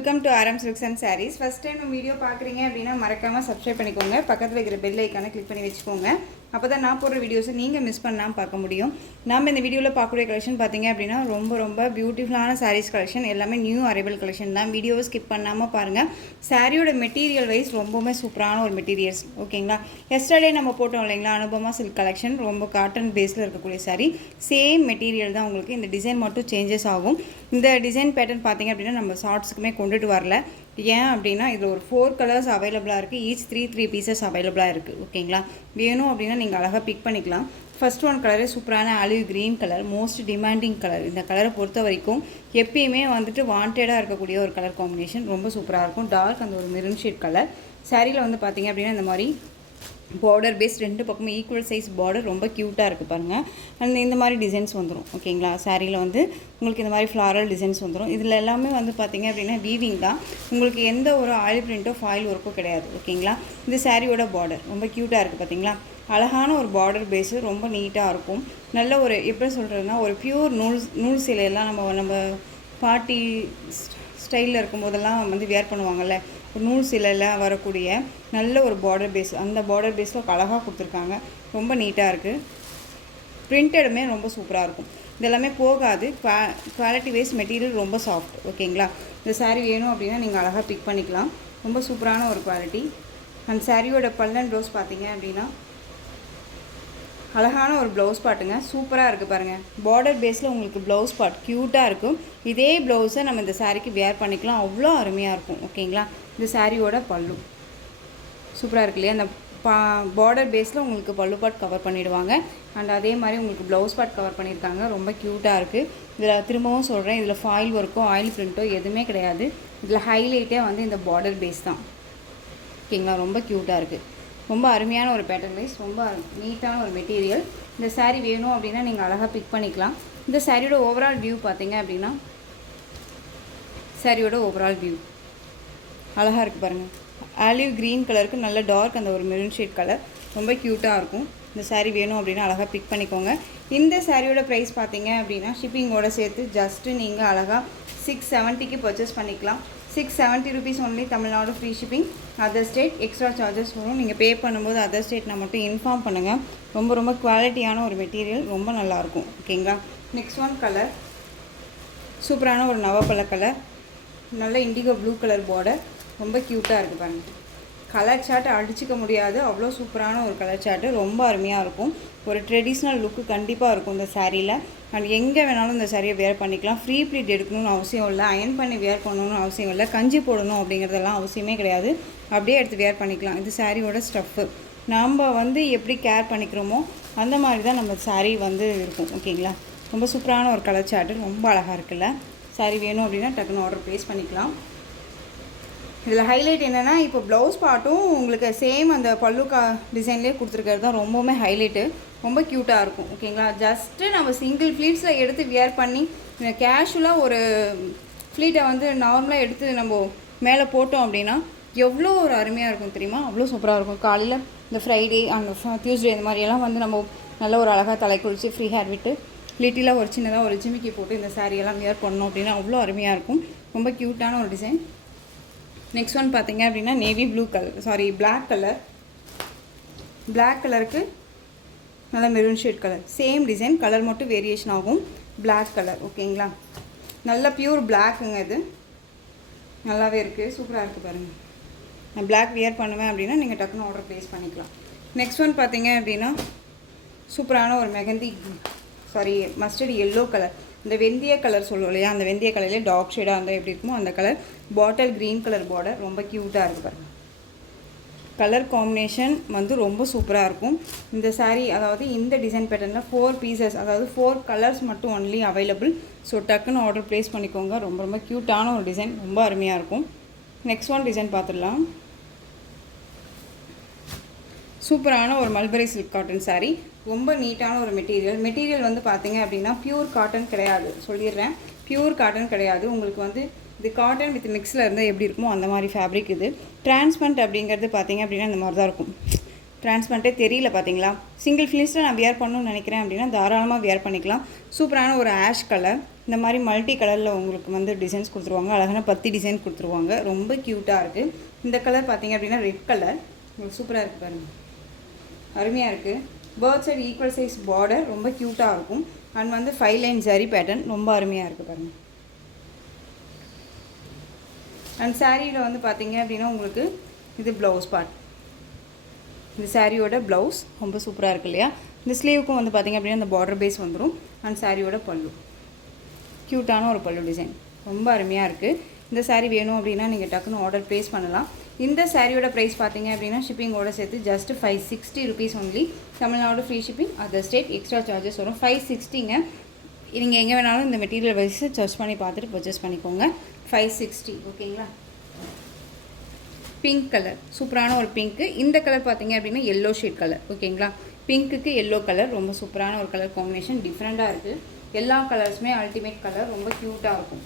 Welcome to RM Silks and Sarees. First time video பார்க்குறீங்க அப்படின்னா மறக்காமல் சப்ஸ்கிரைப் பண்ணிக்கோங்க. பக்கத்தில் இருக்கிற பெல் ஐக்கானை கிளிக் பண்ணி வச்சுக்கோங்க. அப்போ தான் நான் போடுற வீடியோஸை நீங்கள் மிஸ் பண்ணாமல் பார்க்க முடியும். நம்ம இந்த வீடியோவில் பார்க்கக்கூடிய கலெக்ஷன் பார்த்தீங்க அப்படின்னா ரொம்ப பியூட்டிஃபுல்லான சாரீஸ் கலெக்ஷன், எல்லாமே நியூ அரைவல் கலெக்ஷன் தான். வீடியோவை ஸ்கிப் பண்ணாமல் பாருங்கள். சாரியோட மெட்டீரியல் வைஸ் ரொம்பவுமே சூப்பரான ஒரு மெட்டீரியல்ஸ், ஓகேங்களா. எஸ்டர்டே நம்ம போட்டோம் இல்லைங்களா, அனுபமா சில்க் கலெக்ஷன், ரொம்ப காட்டன் பேஸில் இருக்கக்கூடிய சாரீ. சேம் மெட்டீரியல் தான் உங்களுக்கு, இந்த டிசைன் மட்டும் சேஞ்சஸ் ஆகும். இந்த டிசைன் பேட்டர்ன் பார்த்தீங்க அப்படின்னா நம்ம ஷார்ட்ஸுக்குமே கொண்டுட்டு வரல. ஏன் அப்படின்னா இதில் ஒரு 4 கலர்ஸ் அவைலபிளாக இருக்குது. ஈச் 3 பீசஸ் அவைலபிளாக இருக்குது, ஓகேங்களா. வேணும் அப்படின்னா நீங்கள் அழகாக பிக் பண்ணிக்கலாம். ஃபர்ஸ்ட் ஒன் கலரு சூப்பரான olive green colour, most demanding colour. இந்த கலரை பொறுத்த வரைக்கும் எப்பயுமே வந்துட்டு வாண்டடாக இருக்கக்கூடிய ஒரு கலர் காம்பினேஷன், ரொம்ப சூப்பராக இருக்கும். டார்க் அந்த ஒரு மெரூன் ஷேட் கலர். சாரியில் வந்து பார்த்திங்க அப்படின்னா இந்த மாதிரி பார்டர் பேஸ், ரெண்டு பக்கமும் ஈக்குவல் சைஸ் பார்டர், ரொம்ப க்யூட்டாக இருக்குது பாருங்கள். அண்ட் இந்த மாதிரி டிசைன்ஸ் வந்துடும், ஓகேங்களா. சாரியில் வந்து உங்களுக்கு இந்த மாதிரி ஃப்ளாரல் டிசைன்ஸ் வந்துடும். இதில் எல்லாமே வந்து பார்த்திங்க அப்படின்னா வீவிங் தான், உங்களுக்கு எந்த ஒரு ஆயில் பிரிண்ட்டோ ஃபாயில் ஒர்க்கோ கிடையாது, ஓகேங்களா. இந்த சாரியோட பார்டர் ரொம்ப க்யூட்டாக இருக்குது பார்த்தீங்களா. அழகான ஒரு பார்டர் பேஸு, ரொம்ப நீட்டாக இருக்கும். நல்ல ஒரு எப்படி சொல்கிறதுனா ஒரு பியூர் நூல் சிலையெல்லாம் நம்ம பார்ட்டி ஸ்டைலில் இருக்கும்போதெல்லாம் வந்து வேர் பண்ணுவாங்கள்ல, ஒரு நூல் சிலையில் வரக்கூடிய நல்ல ஒரு பார்டர் பேஸ், அந்த பார்டர் பேஸில் அழகாக கொடுத்துருக்காங்க. ரொம்ப நீட்டாக இருக்குது. பிரிண்டடுமே ரொம்ப சூப்பராக இருக்கும். இதெல்லாமே போகாது. குவாலிட்டி வைஸ் மெட்டீரியல் ரொம்ப சாஃப்ட், ஓகேங்களா. இந்த சாரீ வேணும் அப்படின்னா நீங்கள் அழகாக பிக் பண்ணிக்கலாம். ரொம்ப சூப்பரான ஒரு குவாலிட்டி. அந்த சாரியோட பல்லன் ப்ளவுஸ் பார்த்தீங்க அப்படின்னா அழகான ஒரு ப்ளவுஸ் பாட்டுங்க, சூப்பராக இருக்குது பாருங்கள். பார்டர் பேஸில் உங்களுக்கு ப்ளவுஸ் பாட் க்யூட்டாக இருக்கும். இதே ப்ளவுஸை நம்ம இந்த சாரீக்கு வேர் பண்ணிக்கலாம், அவ்வளோ அருமையாக இருக்கும், ஓகேங்களா. இந்த சாரியோட பல்லு சூப்பராக இருக்கு இல்லையா. அந்த பார்டர் பேஸில் உங்களுக்கு பல்லு பாட் கவர் பண்ணிவிடுவாங்க. அண்ட் அதே மாதிரி உங்களுக்கு ப்ளவுஸ் பாட் கவர் பண்ணியிருக்காங்க. ரொம்ப க்யூட்டாக இருக்குது. இதில் திரும்பவும் சொல்கிறேன், இதில் ஃபாயில் ஒர்க்கோ ஆயில் பிரிண்ட்டோ எதுவுமே கிடையாது. இதில் ஹைலைட்டே வந்து இந்த பார்டர் பேஸ் தான், ஓகேங்களா. ரொம்ப க்யூட்டாக இருக்குது. ரொம்ப அருமையான ஒரு பேட்டர்ன் வைஸ், ரொம்ப நீட்டான ஒரு மெட்டீரியல். இந்த சாரீ வேணும் அப்படின்னா நீங்கள் அழகாக பிக் பண்ணிக்கலாம். இந்த சாரியோட ஓவரால் வியூ பார்த்தீங்க அப்படின்னா சாரியோட ஓவரால் வியூ அழகாக இருக்குது பாருங்கள். ஆலிவ் க்ரீன் கலருக்கு நல்ல டார்க் அந்த ஒரு மெரூன் ஷேட் கலர், ரொம்ப க்யூட்டாக இருக்கும். இந்த சாரீ வேணும் அப்படின்னா அழகாக பிக் பண்ணிக்கோங்க. இந்த சாரியோட ப்ரைஸ் பார்த்தீங்க அப்படின்னா ஷிப்பிங்கோட சேர்த்து ஜஸ்ட்டு நீங்கள் அழகாக 670க்கு பர்ச்சேஸ் பண்ணிக்கலாம். 670 rupees only. Tamil Nadu free shipping. Other state extra charges வரும். நீங்கள் பே பண்ணும்போது அதர் ஸ்டேட் நான் மட்டும் இன்ஃபார்ம் பண்ணுங்கள். ரொம்ப குவாலிட்டியான ஒரு மெட்டீரியல், ரொம்ப நல்லாயிருக்கும், ஓகேங்களா. நெக்ஸ்ட் ஒன் கலர் சூப்பரான ஒரு நவப்பழ கலர், நல்ல இண்டிகோ ப்ளூ கலர் பார்டர், ரொம்ப க்யூட்டாக இருக்குது பாருங்கள். கலர் சார்ட் அடிச்சிக்க முடியாது, அவ்வளோ சூப்பரான ஒரு கலர் சார்ட்டு, ரொம்ப அருமையாக இருக்கும். ஒரு ட்ரெடிஷ்னல் லுக்கு கண்டிப்பாக இருக்கும் இந்த சாரியில். அண்ட் எங்கே வேணாலும் இந்த சாரியை வேர் பண்ணிக்கலாம். ஃப்ரீ ப்ளீட் எடுக்கணும்னு அவசியம் இல்லை, அயன் பண்ணி வேர் பண்ணணும்னு அவசியம் இல்லை, கஞ்சி போடணும் அப்படிங்கிறதெல்லாம் அவசியமே கிடையாது. அப்படியே எடுத்து வேர் பண்ணிக்கலாம். இது சாரியோட ஸ்டஃப்பு. நாம் வந்து எப்படி கேர் பண்ணிக்கிறோமோ அந்த மாதிரி தான் நம்ம சாரீ வந்து இருக்கும், ஓகேங்களா. ரொம்ப சூப்பரான ஒரு கலர் சார்ட்டு, ரொம்ப அழகாக இருக்குல்ல. சாரீ வேணும் அப்படின்னா டக்குன்னு ஆர்டர் ப்ளேஸ் பண்ணிக்கலாம். இதில் ஹைலைட் என்னென்னா, இப்போ ப்ளவுஸ் பாட்டும் உங்களுக்கு சேம் அந்த பல்லு டிசைன்லேயே கொடுத்துருக்கிறது தான் ரொம்பவுமே ஹைலைட்டு. ரொம்ப க்யூட்டாக இருக்கும், ஓகேங்களா. ஜஸ்ட்டு நம்ம சிங்கிள் ஃப்ளீட்ஸில் எடுத்து வியர் பண்ணி கேஷுவலாக ஒரு ஃப்ளீட்டை வந்து நார்மலாக எடுத்து நம்ம மேலே போட்டோம் அப்படின்னா எவ்வளோ ஒரு அருமையாக இருக்கும் தெரியுமா. அவ்வளோ சூப்பராக இருக்கும். காலையில் இந்த ஃப்ரைடே அங்கே டியூஸ்டே இந்த மாதிரியெல்லாம் வந்து நம்ம நல்ல ஒரு அழகாக தலை குளிச்சு ஃப்ரீ ஹேர் விட்டு லிட்டிலாக ஒரு சின்னதாக ஒரு ஜிமிக்கி போட்டு இந்த சாரியெல்லாம் வியர் பண்ணோம் அப்படின்னா அவ்வளோ அருமையாக இருக்கும். ரொம்ப க்யூட்டான ஒரு டிசைன். நெக்ஸ்ட் ஒன் பார்த்தீங்க அப்படின்னா navy blue colour, black colour. Black கலருக்கு நல்ல maroon shade colour, same design, colour மட்டும் வேரியேஷன் ஆகும். பிளாக் கலர், ஓகேங்களா. நல்ல பியூர் பிளாக்குங்க, இது நல்லாவே இருக்குது, சூப்பராக இருக்குது பாருங்கள். நான் பிளாக் வியர் பண்ணுவேன் அப்படின்னா நீங்கள் டக்குன்னு ஆர்டர் ப்ளேஸ் பண்ணிக்கலாம். நெக்ஸ்ட் ஒன் பார்த்தீங்க அப்படின்னா சூப்பரான ஒரு மஸ்டர்ட் எல்லோ கலர், இந்த வெந்தய கலர் சொல்லுவோம் இல்லையா, அந்த வெந்தய கலர்லேயே டார்க் ஷேடாக இருந்தால் எப்படி இருக்குமோ அந்த colour. Bottle green colour border, ரொம்ப க்யூட்டாக இருக்குது பாருங்கள். கலர் காம்பினேஷன் வந்து ரொம்ப சூப்பராக இருக்கும். இந்த சாரீ அதாவது இந்த டிசைன் பேட்டர்னில் 4 பீசஸ், அதாவது 4 கலர்ஸ் மட்டும் ஒன்லி அவைலபிள். ஸோ டக்குன்னு ஆர்டர் ப்ளேஸ் பண்ணிக்கோங்க. ரொம்ப க்யூட்டான ஒரு டிசைன், ரொம்ப அருமையாக இருக்கும். நெக்ஸ்ட் ஒன் டிசைன் பார்த்துடலாம். சூப்பரான ஒரு மல்பரி சில்க் காட்டன் சாரீ, ரொம்ப நீட்டான ஒரு மெட்டீரியல் வந்து பார்த்தீங்க அப்படின்னா பியூர் காட்டன் கிடையாது, சொல்லிடுறேன். பியூர் காட்டன் கிடையாது. உங்களுக்கு வந்து இது காட்டன் வித் மிக்ஸில் இருந்தால் எப்படி இருக்குமோ அந்த மாதிரி ஃபேப்ரிக் இது. டிரான்ஸ்பரண்ட் அப்படிங்கிறது பார்த்தீங்க அப்படின்னா இந்த மாதிரி தான் இருக்கும். டிரான்ஸ்பரண்ட்டே தெரியல பார்த்தீங்களா. சிங்கிள் ஃபினிஷில் நான் வியர் பண்ணணும்னு நினைக்கிறேன் அப்படின்னா தாராளமாக வியர் பண்ணிக்கலாம். சூப்பரான ஒரு ஆஷ் கலர், இந்த மாதிரி மல்டி கலரில் உங்களுக்கு வந்து டிசைன்ஸ் கொடுத்துருவாங்க. அழகான பத்தி டிசைன் கொடுத்துருவாங்க. ரொம்ப க்யூட்டாக இருக்குது. இந்த கலர் பார்த்திங்க அப்படின்னா ரெட் கலர். உங்களுக்கு சூப்பராக இருக்குது பாருங்கள், அருமையாக இருக்குது. Both side equal size border, ரொம்ப க்யூட்டாக இருக்கும். அண்ட் வந்து 5 லைன் ஜரி பேட்டர்ன், ரொம்ப அருமையாக இருக்குது பாருங்கள். அண்ட் சாரியில் வந்து பார்த்திங்க அப்படின்னா உங்களுக்கு இது ப்ளவுஸ் பார்ட். இந்த சாரியோட ப்ளவுஸ் ரொம்ப சூப்பராக இருக்குது இல்லையா. இந்த ஸ்லீவுக்கும் வந்து பார்த்திங்க அப்படின்னா இந்த பார்டர் பேஸ் வந்துடும். அண்ட் சாரியோட பல்லு, க்யூட்டான ஒரு பல்லு டிசைன், ரொம்ப அருமையாக இருக்குது. இந்த சாரீ வேணும் அப்படின்னா நீங்கள் டக்குன்னு ஆர்டர் ப்ளேஸ் பண்ணலாம். இந்த சாரியோட ப்ரைஸ் பார்த்தீங்க அப்படின்னா ஷிப்பிங்கோட சேர்த்து just 560 rupees only. Tamil Nadu free shipping, other state extra charges வரும். 560ங்க. நீங்கள் எங்கே வேணாலும் இந்த மெட்டீரியல் வைஸ் சர்ச் பண்ணி பார்த்துட்டு பர்ச்சேஸ் பண்ணிக்கோங்க. 560 ஓகேங்களா. பிங்க் கலர், சூப்பரான ஒரு பிங்க்கு. இந்த கலர் பார்த்தீங்க அப்படின்னா எல்லோ ஷேட் கலர் ஓகேங்களா. பிங்க்குக்கு எல்லோ கலர், ரொம்ப சூப்பரான ஒரு கலர் காம்பினேஷன், டிஃப்ரெண்ட்டாக இருக்குது. எல்லா கலர்ஸுமே அல்டிமேட் கலர், ரொம்ப க்யூட்டாக இருக்கும்,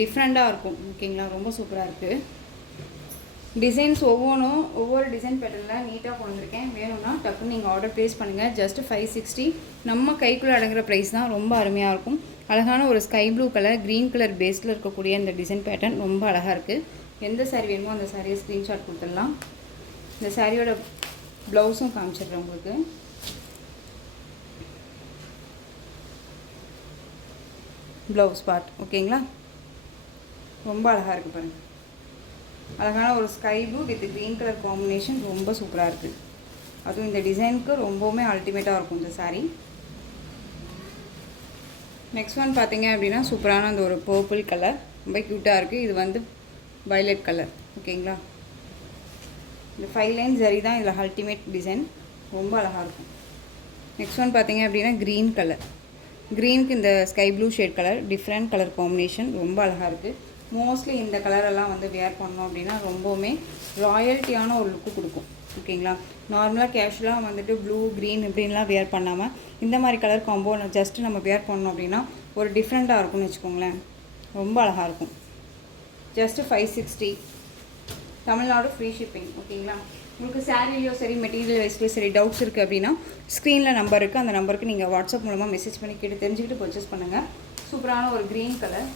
டிஃப்ரெண்ட்டாக இருக்கும் ஓகேங்களா. ரொம்ப சூப்பராக இருக்குது. டிசைன்ஸ் ஒவ்வொரு டிசைன் பேட்டர்னில் நீட்டாக கொண்டு வந்திருக்கேன். வேணும்னா டக்குன்னு நீங்கள் ஆர்டர் ப்ளேஸ் பண்ணுங்கள். ஜஸ்ட் 560 நம்ம கைக்குள்ளே அடங்குற ப்ரைஸ் தான். ரொம்ப அருமையாக இருக்கும். அழகான ஒரு sky blue colour, green colour பேஸில் இருக்கக்கூடிய இந்த டிசைன் பேட்டர்ன் ரொம்ப அழகாக இருக்குது. எந்த சாரீ வேணுமோ அந்த சாரியை ஸ்க்ரீன்ஷாட் கொடுத்துடலாம். இந்த சாரியோட ப்ளவுஸும் காமிச்சிடுறேன் உங்களுக்கு. ப்ளவுஸ் பார்ட் ஓகேங்களா, ரொம்ப அழகாக இருக்குது பாருங்கள். அழகான ஒரு sky blue with green colour combination, ரொம்ப சூப்பராக இருக்குது. அதுவும் இந்த டிசைனுக்கு ரொம்பவுமே அல்டிமேட்டாக இருக்கும் இந்த சாரீ. நெக்ஸ்ட் ஒன் பார்த்தீங்க அப்படின்னா சூப்பரான அந்த ஒரு பர்பிள் கலர், ரொம்ப க்யூட்டாக இருக்குது. இது வந்து வயலட் கலர் ஓகேங்களா. இந்த 5 லைன் ஜரி தான் இதில் அல்டிமேட் டிசைன், ரொம்ப அழகாக இருக்கும். நெக்ஸ்ட் ஒன் பார்த்தீங்க அப்படின்னா க்ரீன் கலர். க்ரீனுக்கு இந்த sky blue shade colour, different colour combination, ரொம்ப அழகாக இருக்குது. மோஸ்ட்லி இந்த கலரெல்லாம் வந்து வேர் பண்ணோம் அப்படின்னா ரொம்பவுமே ராயல்ட்டியான ஒரு லுக்கு கொடுக்கும் ஓகேங்களா. நார்மலாக கேஷுவலாக வந்துட்டு ப்ளூ க்ரீன் இப்படின்லாம் வேர் பண்ணாமல் இந்த மாதிரி கலர் காம்போ ஜஸ்ட்டு நம்ம வேர் பண்ணோம் அப்படின்னா ஒரு டிஃப்ரெண்ட்டாக இருக்கும்னு வச்சுக்கோங்களேன், ரொம்ப அழகாக இருக்கும். ஜஸ்ட்டு 560, தமிழ்நாடு ஃப்ரீ ஷிப்பிங் ஓகேங்களா. உங்களுக்கு சாரிலையோ சரி மெட்டீரியல் வைஸ்லையோ சரி டவுட்ஸ் இருக்குது அப்படின்னா ஸ்க்ரீனில் நம்பர் இருக்குது, அந்த நம்பருக்கு நீங்கள் வாட்ஸ்அப் மூலமாக மெசேஜ் பண்ணி கேட்டு தெரிஞ்சுக்கிட்டு பர்ச்சேஸ் பண்ணுங்கள். சூப்பரான ஒரு க்ரீன் கலர்.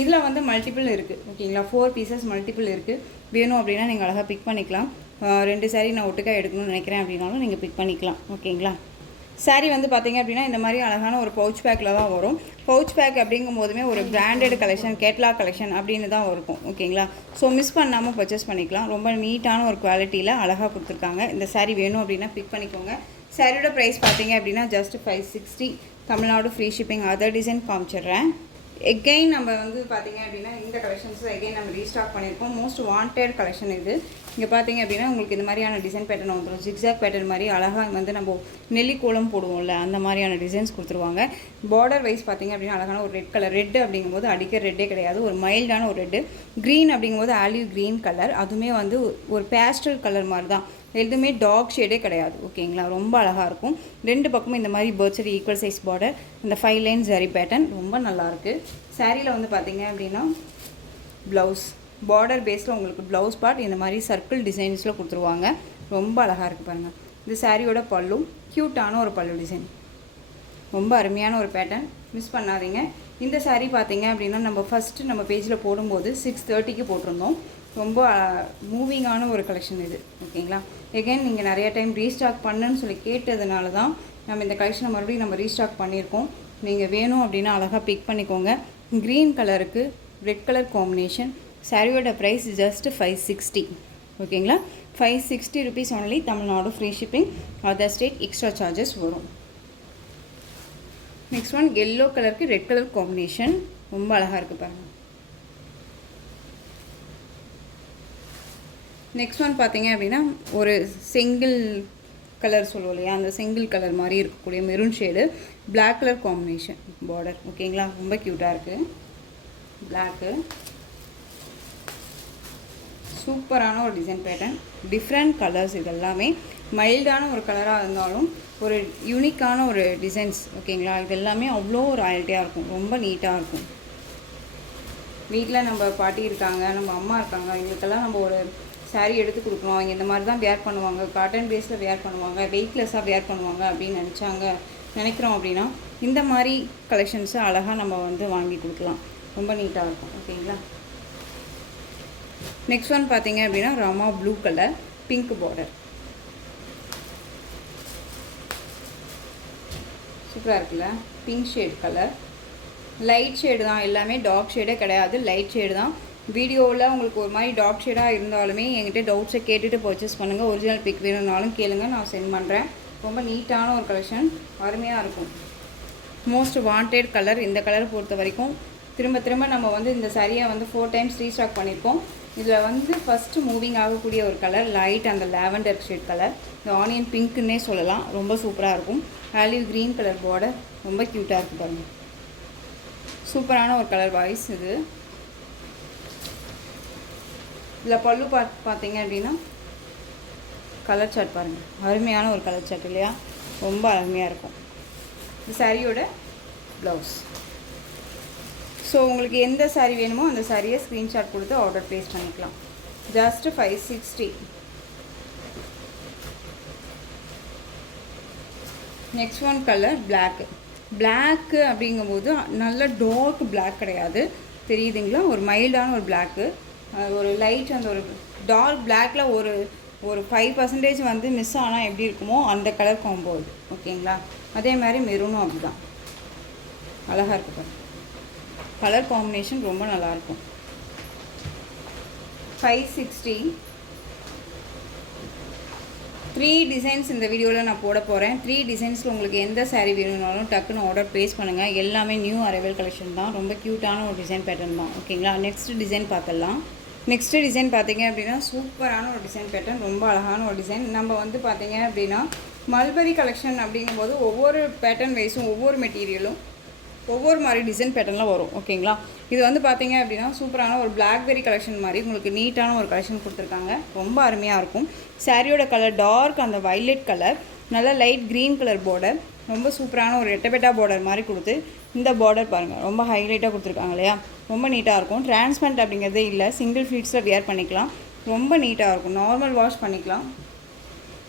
இதில் வந்து மல்டிபிள் இருக்குது ஓகேங்களா. 4 பீசஸ் மல்டிபிள் இருக்குது. வேணும் அப்படின்னா நீங்கள் அழகாக பிக் பண்ணிக்கலாம். 2 சாரீ நான் ஒட்டுக்காக எடுக்கணும்னு நினைக்கிறேன் அப்படின்னாலும் நீங்கள் பிக் பண்ணிக்கலாம் ஓகேங்களா. சாரீ வந்து பார்த்திங்க அப்படின்னா இந்த மாதிரி அழகான ஒரு பவுச் பேக்கில் தான் வரும். பவுச் பேக் அப்படிங்கும் போதுமே ஒரு பிராண்டட் கலெக்ஷன், கேட்லாக் கலெக்ஷன் அப்படின்னு தான் இருக்கும் ஓகேங்களா. ஸோ மிஸ் பண்ணாமல் பர்ச்சேஸ் பண்ணிக்கலாம். ரொம்ப நீட்டான ஒரு குவாலிட்டியில் அழகாக கொடுத்துருக்காங்க. இந்த சாரீ வேணும் அப்படின்னா பிக் பண்ணிக்கோங்க. சாரியோட ப்ரைஸ் பார்த்தீங்க அப்படின்னா just 560, Tamil Nadu free shipping. Other design காமிச்சிடுறேன். எகெயின் நம்ம வந்து பார்த்திங்க அப்படின்னா இந்த கலெக்ஷன்ஸ் எகெயின் நம்ம ரீஸ்டாக் பண்ணியிருக்கோம். மோஸ்ட் வாண்டட் கலெக்ஷன் இது. இங்கே பார்த்திங்க அப்படின்னா உங்களுக்கு இந்த மாதிரியான டிசைன் பேட்டர்ன் வந்துடும். ஜிக்ஸாக் பேட்டர்ன் மாதிரி அழகாக வந்து நம்ம நெல்லிக்கோலம் போடுவோம்ல அந்த மாதிரியான டிசைன்ஸ் கொடுத்துருவாங்க. பார்டர் வைஸ் பார்த்திங்க அப்படின்னா அழகான ஒரு ரெட் கலர். ரெட்டு அப்படிங்கும்போது அடிக்கிற ரெட்டே கிடையாது, ஒரு மைல்டான ஒரு ரெட்டு. க்ரீன் அப்படிங்கும்போது ஆலிவ் க்ரீன் கலர், அதுவுமே வந்து ஒரு பேஸ்டல் கலர் மாதிரி தான், எதுவுமே டார்க் ஷேடே கிடையாது ஓகேங்களா. ரொம்ப அழகாக இருக்கும். 2 பக்கமும் இந்த மாதிரி both side equal size border, இந்த 5 லைன் ஜரி பேட்டர்ன் ரொம்ப நல்லாயிருக்கு. சாரியில் வந்து பார்த்திங்க அப்படின்னா ப்ளவுஸ் பார்டர் பேஸில் உங்களுக்கு ப்ளவுஸ் பார்ட் இந்த மாதிரி சர்க்கிள் டிசைன்ஸில் கொடுத்துருவாங்க. ரொம்ப அழகாக இருக்குது பாருங்கள். இந்த சாரியோட பல்லு க்யூட்டான ஒரு பல்லு டிசைன், ரொம்ப அருமையான ஒரு பேட்டர்ன், மிஸ் பண்ணாதீங்க. இந்த சாரீ பார்த்திங்க அப்படின்னா நம்ம ஃபஸ்ட்டு நம்ம பேஜில் போடும்போது 630க்கு போட்டிருந்தோம். ரொம்ப மூவிங்கான ஒரு கலெக்ஷன் இது ஓகேங்களா. எகைன் நீங்கள் நிறைய டைம் ரீஸ்டாக் பண்ணுன்னு சொல்லி கேட்டதுனால தான் நம்ம இந்த கலெக்ஷனை மறுபடியும் நம்ம ரீஸ்டாக் பண்ணியிருக்கோம். நீங்கள் வேணும் அப்படின்னா அழகாக பிக் பண்ணிக்கோங்க. க்ரீன் கலருக்கு ரெட் கலர் காம்பினேஷன். சாரியோட ப்ரைஸ் ஜஸ்ட் 560 ஓகேங்களா. 560 rupees only. Tamil Nadu free shipping, other state extra charges வரும். நெக்ஸ்ட் ஒன் எல்லோ கலருக்கு ரெட் கலர் காம்பினேஷன், ரொம்ப அழகாக இருக்குது பாருங்கள். நெக்ஸ்ட் ஒன் பார்த்தீங்க அப்படின்னா ஒரு செங்கிள் கலர் சொல்லுவோம் இல்லையா, அந்த செங்கிள் கலர் மாதிரி இருக்கக்கூடிய maroon shade, black colour combination border ஓகேங்களா. ரொம்ப க்யூட்டாக இருக்குது. பிளாக்கு சூப்பரான ஒரு டிசைன் பேட்டர்ன், டிஃப்ரெண்ட் கலர்ஸ். இது எல்லாமே மைல்டான ஒரு கலராக இருந்தாலும் ஒரு யூனிக்கான ஒரு டிசைன்ஸ் ஓகேங்களா. இது எல்லாமே அவ்வளோ ஒரு ராயல்ட்டியாக இருக்கும், ரொம்ப நீட்டாக இருக்கும். வீட்டில் நம்ம பாட்டி இருக்காங்க, நம்ம அம்மா இருக்காங்க, இவங்களுக்கெல்லாம் நம்ம ஒரு சாரீ எடுத்து கொடுக்கணும், அவங்க இந்த மாதிரி தான் வேர் பண்ணுவாங்க, காட்டன் பேஸில் வேர் பண்ணுவாங்க, வெயிட்லெஸ்ஸாக வேர் பண்ணுவாங்க அப்படின்னு நினைக்கிறோம் அப்படின்னா இந்த மாதிரி கலெக்ஷன்ஸு அழகாக நம்ம வந்து வாங்கி கொடுக்கலாம். ரொம்ப நீட்டாக இருக்கும். ஓகேங்களா. நெக்ஸ்ட் ஒன் பார்த்தீங்க அப்படின்னா Rama blue colour, pink border. சூப்பராக இருக்குல்ல. Pink shade colour, light shade தான், எல்லாமே டார்க் ஷேடே கிடையாது, லைட் ஷேடு தான். வீடியோவில் உங்களுக்கு ஒரு மாதிரி டார்க் ஷேடாக இருந்தாலுமே என்கிட்ட டவுட்ஸை கேட்டுட்டு பர்ச்சேஸ் பண்ணுங்கள். ஒரிஜினல் பிக் வேணும்னாலும் கேளுங்க, நான் சென்ட் பண்ணுறேன். ரொம்ப நீட்டான ஒரு கலெக்ஷன், அருமையாக இருக்கும். Most wanted colour. இந்த கலர் பொறுத்த வரைக்கும் திரும்ப நம்ம வந்து இந்த சாரியை வந்து 4 டைம்ஸ் ரீஸ்டாக் பண்ணியிருக்கோம். இதில் வந்து ஃபஸ்ட்டு மூவிங் ஆகக்கூடிய ஒரு கலர் லைட் அந்த லாவெண்டர் ஷேட் கலர், இந்த ஆனியன் பிங்க்குன்னே சொல்லலாம். ரொம்ப சூப்பராக இருக்கும். ஆலிவ் க்ரீன் கலர் பார்டர், ரொம்ப க்யூட்டாக இருக்குது பாருங்கள். சூப்பரான ஒரு கலர் வாய்ஸ் இது. இதில் பல்லு பார்த்தீங்க அப்படின்னா கலர் சார்ட் பாருங்கள், அருமையான ஒரு கலர் சார்ட் இல்லையா, ரொம்ப அருமையாக இருக்கும். இந்த சாரியோட ப்ளவுஸ். ஸோ உங்களுக்கு எந்த சாரீ வேணுமோ அந்த சாரியை ஸ்க்ரீன்ஷாட் கொடுத்து ஆர்டர் ப்ளேஸ் பண்ணிக்கலாம். Just 560. Next one colour black. Black அப்படிங்கும்போது நல்ல டார்க் பிளாக் கிடையாது, தெரியுதுங்களா, ஒரு மைல்டான ஒரு பிளாக்கு. ஒரு லைட் அந்த ஒரு டார்க் பிளாக்கில் ஒரு 5% வந்து மிஸ் ஆனால் எப்படி இருக்குமோ அந்த கலர் காம்போ இது. ஓகேங்களா. அதே மாதிரி மெரூனும் அப்படி தான் அழகாக இருக்குது. கலர் காம்பினேஷன் ரொம்ப நல்லாயிருக்கும். 560. 3 டிசைன்ஸ் இந்த வீடியோவில் நான் போட போகிறேன். 3 டிசைன்ஸில் உங்களுக்கு எந்த சாரீ வேணும்னாலும் டக்குன்னு ஆர்டர் ப்ளேஸ் பண்ணுங்கள். எல்லாமே நியூ அரைவல் கலெக்ஷன் தான், ரொம்ப க்யூட்டான ஒரு டிசைன் பேட்டர்ன் தான். ஓகேங்களா. நெக்ஸ்ட் டிசைன் பார்த்துடலாம். நெக்ஸ்ட் டிசைன் பார்த்தீங்க அப்படின்னா சூப்பரான ஒரு டிசைன் பேட்டர்ன், ரொம்ப அழகான ஒரு டிசைன். நம்ம வந்து பார்த்தீங்க அப்படின்னா மல்பரி கலெக்ஷன் அப்படிங்கும்போது ஒவ்வொரு பேட்டர்ன் வைஸும் ஒவ்வொரு மெட்டீரியலும் ஒவ்வொரு மாதிரி டிசைன் பேட்டர்னில் வரும். ஓகேங்களா. இது வந்து பார்த்தீங்க அப்படின்னா சூப்பரான ஒரு பிளாக்பெரி கலெக்ஷன் மாதிரி உங்களுக்கு நீட்டான ஒரு கலெக்ஷன் கொடுத்துருக்காங்க. ரொம்ப அருமையாக இருக்கும். சாரியோட கலர் டார்க் அந்த வைலட் கலர், நல்லா லைட் க்ரீன் கலர் பார்டர், ரொம்ப சூப்பரான ஒரு எட்டபெட்டா பார்டர் மாதிரி கொடுத்து இந்த பார்டர் பாருங்கள் ரொம்ப ஹைலைட்டாக கொடுத்துருக்காங்க இல்லையா, ரொம்ப நீட்டாக இருக்கும். டிரான்ஸ்பரண்ட் அப்படிங்கிறதே இல்லை, சிங்கிள் ஃப்ளீட்ஸில் வியர் பண்ணிக்கலாம். ரொம்ப நீட்டாக இருக்கும். நார்மல் வாஷ் பண்ணிக்கலாம்.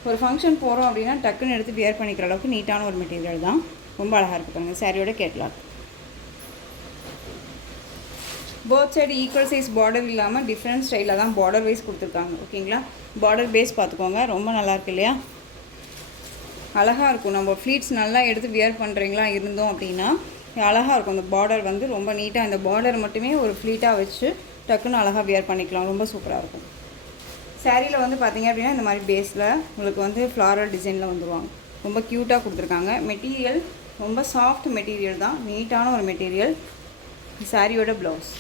ஒரு ஃபங்க்ஷன் போகிறோம் அப்படின்னா டக்குன்னு எடுத்து வியர் பண்ணிக்கிற அளவுக்கு நீட்டான ஒரு மெட்டீரியல் தான். ரொம்ப அழகாக இருக்குது பாருங்கள் சாரியோட catalogue. Both side equal size border இல்லாமல் டிஃப்ரெண்ட் ஸ்டைலில் தான் பார்டர் வைஸ் கொடுத்துருக்காங்க. ஓகேங்களா. பார்டர் பேஸ் பார்த்துக்கோங்க, ரொம்ப நல்லாயிருக்கு இல்லையா, அழகாக இருக்கும். நம்ம ஃப்ளீட்ஸ் நல்லா எடுத்து வியர் பண்ணுறீங்களா இருந்தோம் அப்படின்னா அழகாக இருக்கும். அந்த பார்டர் வந்து ரொம்ப நீட்டாக, அந்த பார்டர் மட்டுமே ஒரு ஃப்ளீட்டாக வச்சு டக்குன்னு அழகாக வியர் பண்ணிக்கலாம். ரொம்ப சூப்பராக இருக்கும். சாரியில் வந்து பார்த்திங்க அப்படின்னா இந்த மாதிரி பேஸில் உங்களுக்கு வந்து ஃப்ளாரல் டிசைனில் வந்துடுவாங்க. ரொம்ப க்யூட்டாக கொடுத்துருக்காங்க. மெட்டீரியல் ரொம்ப சாஃப்ட் மெட்டீரியல் தான், நீட்டான ஒரு மெட்டீரியல். சாரியோட ப்ளவுஸ்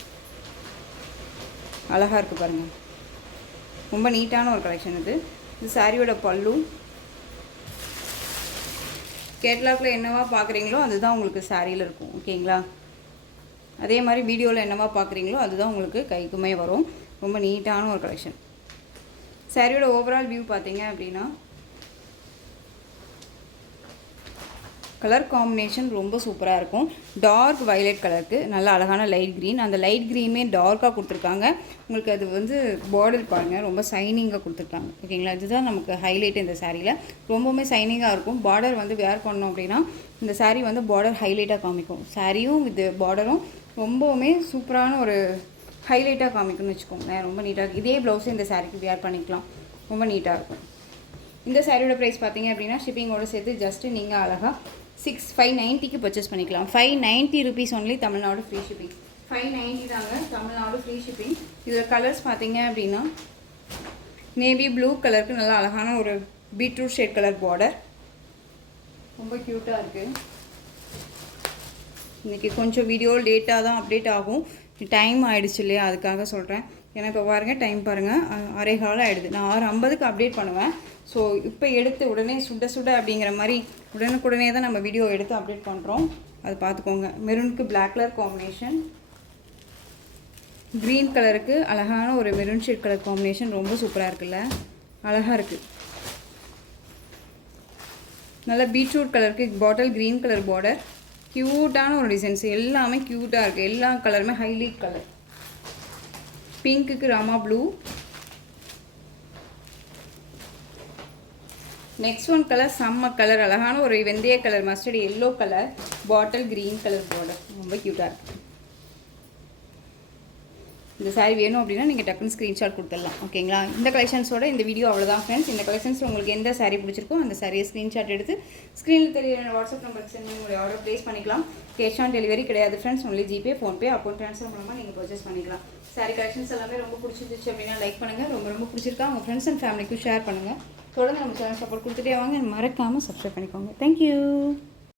அழகாக இருக்குது பாருங்கள், ரொம்ப நீட்டான ஒரு கலெக்ஷன் இது. இது சாரியோட பல்லு. கேட்லாக்கில் என்னவா பார்க்குறீங்களோ அதுதான் உங்களுக்கு சாரியில் இருக்கும். ஓகேங்களா. அதே மாதிரி வீடியோவில் என்னவா பார்க்குறீங்களோ அதுதான் உங்களுக்கு கைக்குமே வரும். ரொம்ப நீட்டான ஒரு கலெக்ஷன். சாரியோட ஓவரால் வியூ பார்த்தீங்க அப்படின்னா கலர் காம்பினேஷன் ரொம்ப சூப்பராக இருக்கும். டார்க் வயலட் கலருக்கு நல்ல அழகான லைட் க்ரீன், அந்த லைட் க்ரீனுமே டார்க்காக கொடுத்துருக்காங்க. உங்களுக்கு அது வந்து பார்டர் பாருங்கள் ரொம்ப சைனிங்காக கொடுத்துருக்காங்க. ஓகேங்களா. இதுதான் நமக்கு ஹைலைட் இந்த சாரியில், ரொம்பவுமே சைனிங்காக இருக்கும். பார்டர் வந்து வேர் பண்ணோம் அப்படின்னா இந்த சாரீ வந்து பார்டர் ஹைலைட்டாக காமிக்கும். சாரியும் இது பார்டரும் ரொம்பவுமே சூப்பரான ஒரு ஹைலைட்டாக காமிக்கும்னு வச்சுக்கோங்க. ரொம்ப நீட்டாக இருக்குது. இதே ப்ளவுஸு இந்த சாரிக்கு வேர் பண்ணிக்கலாம். ரொம்ப நீட்டாக இருக்கும். இந்த சாரியோட ப்ரைஸ் பார்த்தீங்க அப்படின்னா ஷிப்பிங்கோடு சேர்த்து ஜஸ்ட்டு நீங்கள் அழகாக 590க்கு பர்ச்சேஸ் பண்ணிக்கலாம். 590 rupees only, Tamil Nadu free shipping. 590 தாங்க, தமிழ்நாடு ஃப்ரீ ஷிப்பிங். இதில் கலர்ஸ் பார்த்தீங்க அப்படின்னா நேவி ப்ளூ கலருக்கு நல்லா அழகான ஒரு பீட்ரூட் ஷேட் கலர் பார்டர், ரொம்ப க்யூட்டாக இருக்குது. இன்றைக்கி கொஞ்சம் வீடியோ லேட்டாக தான் அப்டேட் ஆகும், டைம் ஆகிடுச்சு இல்லையா, அதுக்காக சொல்கிறேன். ஏன்னா இப்போ பாருங்கள் டைம் பாருங்கள் 6:15 ஆகிடுது. நான் 6:50க்கு அப்டேட் பண்ணுவேன். ஸோ இப்போ எடுத்து உடனே சுட அப்படிங்கிற மாதிரி உடனுக்குடனே தான் நம்ம வீடியோ எடுத்து அப்டேட் பண்ணுறோம். அது பார்த்துக்கோங்க. மெரூனுக்கு பிளாக் கலர் காம்பினேஷன், க்ரீன் கலருக்கு அழகான ஒரு மெரூன் ஷேட் கலர் காம்பினேஷன், ரொம்ப சூப்பராக இருக்குல்ல, அழகாக இருக்குது. நல்லா பீட்ரூட் கலருக்கு பாட்டில் க்ரீன் கலர் பார்டர், க்யூட்டான ஒரு டிசைன்ஸ், எல்லாமே க்யூட்டாக இருக்குது. எல்லா கலருமே ஹைலைட் கலர். பிங்க்குக்கு Rama blue. Next one colour செம்ம கலர், அழகான ஒரு வெந்தய colour, mustard yellow colour, bottle green colour border ரொம்ப க்யூட்டாக இருக்குது. இந்த சாரீ வேணும் அப்படின்னா நீங்கள் டக்குன்னு ஸ்க்ரீன்ஷாட் கொடுத்துடலாம். ஓகேங்களா? இந்த கலெக்ஷன்ஸோட இந்த வீடியோ அவ்வளோதான் ஃப்ரெண்ட்ஸ். இந்த கலெக்ஷன்ஸ் உங்களுக்கு எந்த சாரீ பிடிச்சிருக்கோ அந்த சாரியை ஸ்க்ரீன்ஷாட் எடுத்து ஸ்க்ரீனில் தெரியுற வாட்ஸ்அப் நம்பருக்கு சென்ட் பண்ணி உங்களுடைய ஆர்டர் ப்ளேஸ் பண்ணிக்கலாம். கேஷ் ஆன் டெலிவரி கிடையாது friends. Only GPay, PhonePe, account transfer மூலமாக நீங்கள் பர்ச்சேஸ் பண்ணிக்கலாம். சாரீ கலெக்ஷன்ஸ் எல்லாமே ரொம்ப பிடிச்சிருந்துச்சு அப்படின்னா லைக் பண்ணுங்கள். ரொம்ப பிடிச்சிருக்கா உங்கள் ஃப்ரெண்ட்ஸ் அண்ட் ஃபேமிலிக்கும் ஷேர் பண்ணுங்கள். தொடர்ந்து நம்ம சேனல் சப்போர்ட் கொடுத்துட்டே வாங்க. மறக்காமல் சப்ஸ்கிரைப் பண்ணிக்கோங்க. தேங்க்யூ.